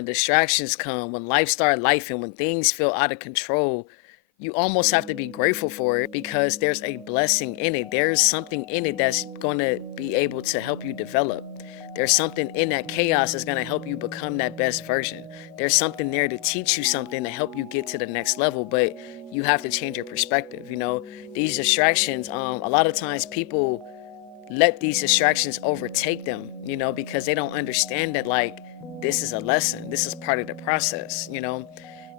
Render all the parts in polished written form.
when distractions come, when life start life and when things feel out of control, you almost have to be grateful for it because there's a blessing in it. There's something in it that's going to be able to help you develop. There's something in that chaos that's going to help you become that best version. There's something there to teach you something to help you get to the next level, but you have to change your perspective. These distractions, a lot of times people let these distractions overtake them, because they don't understand that, like, this is a lesson. This is part of the process.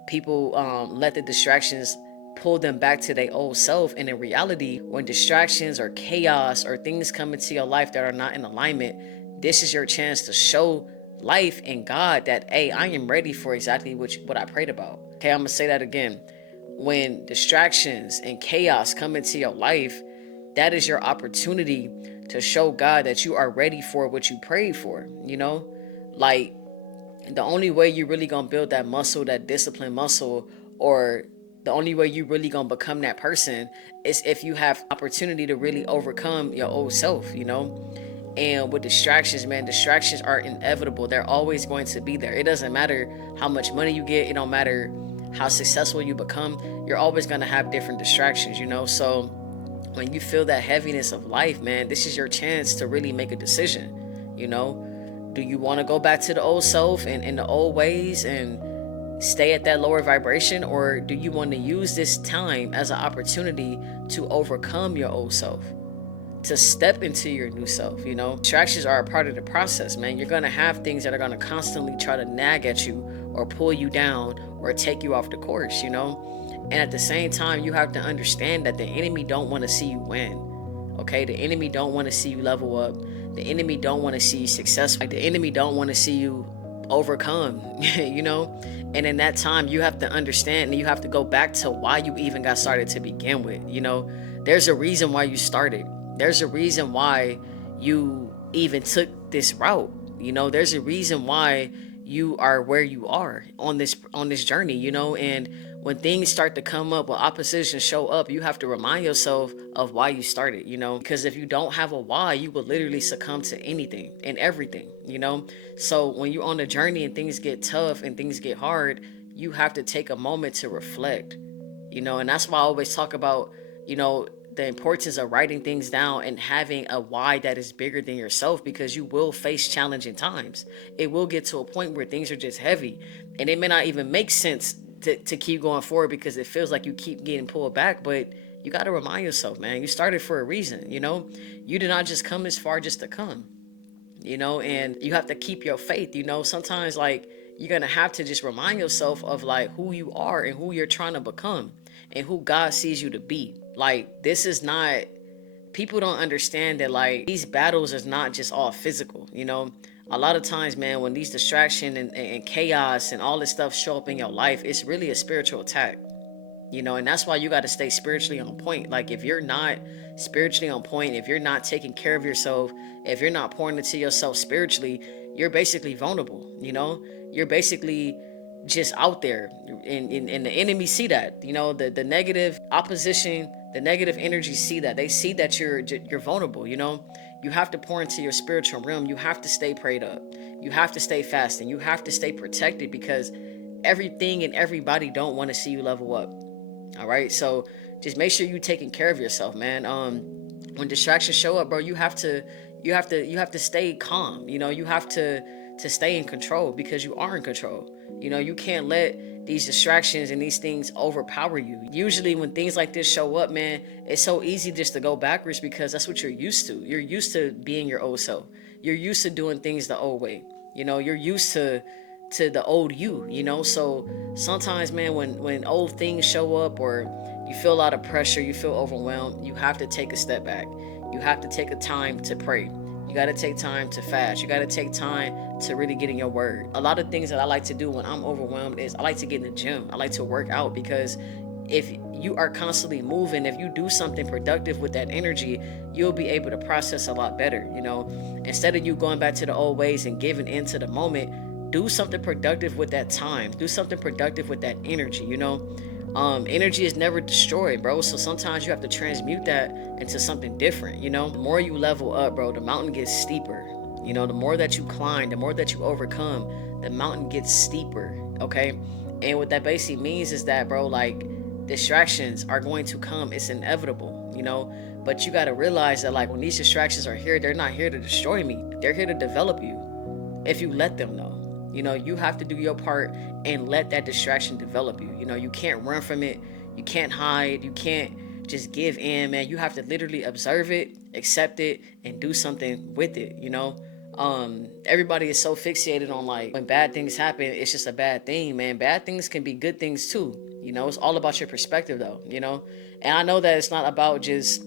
People let the distractions pull them back to their old self. And in reality, when distractions or chaos or things come into your life that are not in alignment, this is your chance to show life and God that, hey, I am ready for exactly what I prayed about. Okay, I'm gonna say that again. When distractions and chaos come into your life, that is your opportunity to show God that you are ready for what you prayed for. Like, the only way you really gonna build that muscle, that discipline muscle, or the only way you really gonna become that person is if you have opportunity to really overcome your old self. And with distractions, man, distractions are inevitable. They're always going to be there. It doesn't matter how much money you get. It don't matter how successful you become. You're always gonna have different distractions. So when you feel that heaviness of life, man, this is your chance to really make a decision. Do you want to go back to the old self and in the old ways and stay at that lower vibration, or do you want to use this time as an opportunity to overcome your old self, to step into your new self? Distractions are a part of the process, man. You're going to have things that are going to constantly try to nag at you or pull you down or take you off the course. And at the same time, you have to understand that the enemy don't want to see you win. Okay, the enemy don't want to see you level up. The enemy don't want to see you successful. Like, the enemy don't want to see you overcome. And in that time, you have to understand and you have to go back to why you even got started to begin with. There's a reason why you started. There's a reason why you even took this route. There's a reason why you are where you are on this journey. And when things start to come up, when opposition show up, you have to remind yourself of why you started. Because if you don't have a why, you will literally succumb to anything and everything. So when you're on a journey and things get tough and things get hard, you have to take a moment to reflect. And that's why I always talk about the importance of writing things down and having a why that is bigger than yourself, because you will face challenging times. It will get to a point where things are just heavy and it may not even make sense to keep going forward because it feels like you keep getting pulled back. But you got to remind yourself, man, you started for a reason. You did not just come this far just to come. And you have to keep your faith. Sometimes, like, you're gonna have to just remind yourself of, like, who you are and who you're trying to become and who God sees you to be. Like, this is not, people don't understand that, like, these battles is not just all physical. A lot of times, man, when these distraction and chaos and all this stuff show up in your life, it's really a spiritual attack. And that's why you got to stay spiritually on point. Like, if you're not spiritually on point, if you're not taking care of yourself, if you're not pouring into yourself spiritually, you're basically vulnerable. You're basically just out there, and the enemy see that. The negative opposition, the negative energy see that. They see that you're vulnerable. You have to pour into your spiritual realm. You have to stay prayed up. You have to stay fasting. You have to stay protected, because everything and everybody don't want to see you level up. All right, so just make sure you taking care of yourself, man. When distractions show up, bro, you have to stay calm. You have to stay in control, because you are in control. You can't let these distractions and these things overpower you. Usually when things like this show up, man, it's so easy just to go backwards, because that's what you're used to. You're used to being your old self. You're used to doing things the old way. You're used to the old you. So sometimes, man, when old things show up, or you feel a lot of pressure, you feel overwhelmed, you have to take a step back. You have to take a time to pray. You got to take time to fast. You got to take time to really get in your word. A lot of things that I like to do when I'm overwhelmed is I like to get in the gym. I like to work out, because if you are constantly moving, if you do something productive with that energy, you'll be able to process a lot better. Instead of you going back to the old ways and giving into the moment, do something productive with that time. Do something productive with that energy. Energy is never destroyed, bro. So sometimes you have to transmute that into something different. The more you level up, bro, the mountain gets steeper. You know, the more that you climb, the more that you overcome, the mountain gets steeper. Okay. And what that basically means is that, bro, like, distractions are going to come. It's inevitable, you know. But you got to realize that, like, when these distractions are here, they're not here to destroy me. They're here to develop you if you let them know. You know, you have to do your part and let that distraction develop you. You know, you can't run from it. You can't hide. You can't just give in, man. You have to literally observe it, accept it, and do something with it, you know? Everybody is so fixated on, like, when bad things happen, it's just a bad thing, man. Bad things can be good things too. You know, it's all about your perspective though, you know? And I know that it's not about just,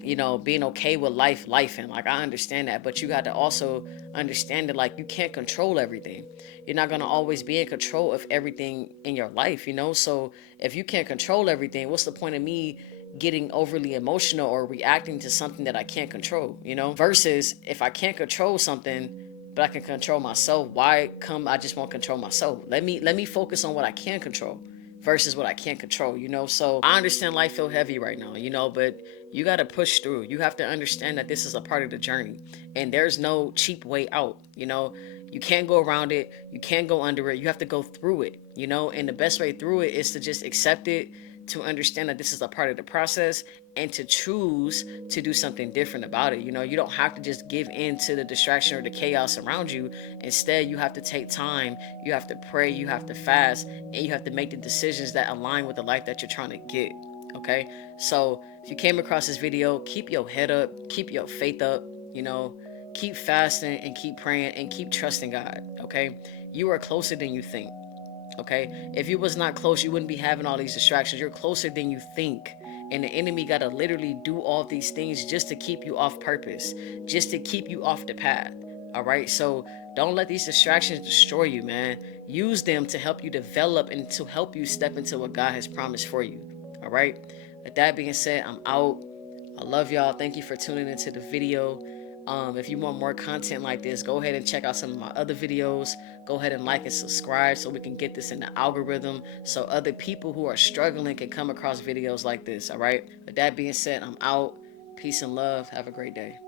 you know, being okay with life and, like, I understand that, but you got to also understand that, like, you can't control everything. You're not going to always be in control of everything in your life, you know. So if you can't control everything, what's the point of me getting overly emotional or reacting to something that I can't control, you know? Versus, if I can't control something but I can control myself, why come I just won't control myself? Let me focus on what I can control versus what I can't control, you know? So I understand life feel heavy right now, you know, but you got to push through. You have to understand that this is a part of the journey and there's no cheap way out, you know? You can't go around it. You can't go under it. You have to go through it, you know? And the best way through it is to just accept it, to understand that this is a part of the process, and to choose to do something different about it. You know, you don't have to just give in to the distraction or the chaos around you. Instead, you have to take time, you have to pray, you have to fast, and you have to make the decisions that align with the life that you're trying to get. Okay? So if you came across this video, keep your head up, keep your faith up, you know, keep fasting and keep praying and keep trusting God. Okay? You are closer than you think. Okay, if you was not close, you wouldn't be having all these distractions. You're closer than you think, and the enemy got to literally do all these things just to keep you off purpose, just to keep you off the path. All right, so don't let these distractions destroy you, man. Use them to help you develop and to help you step into what God has promised for you. All right, with that being said, I'm out. I love y'all. Thank you for tuning into the video. If you want more content like this, go ahead and check out some of my other videos. Go ahead and like and subscribe so we can get this in the algorithm so other people who are struggling can come across videos like this. All right. With that being said, I'm out. Peace and love. Have a great day.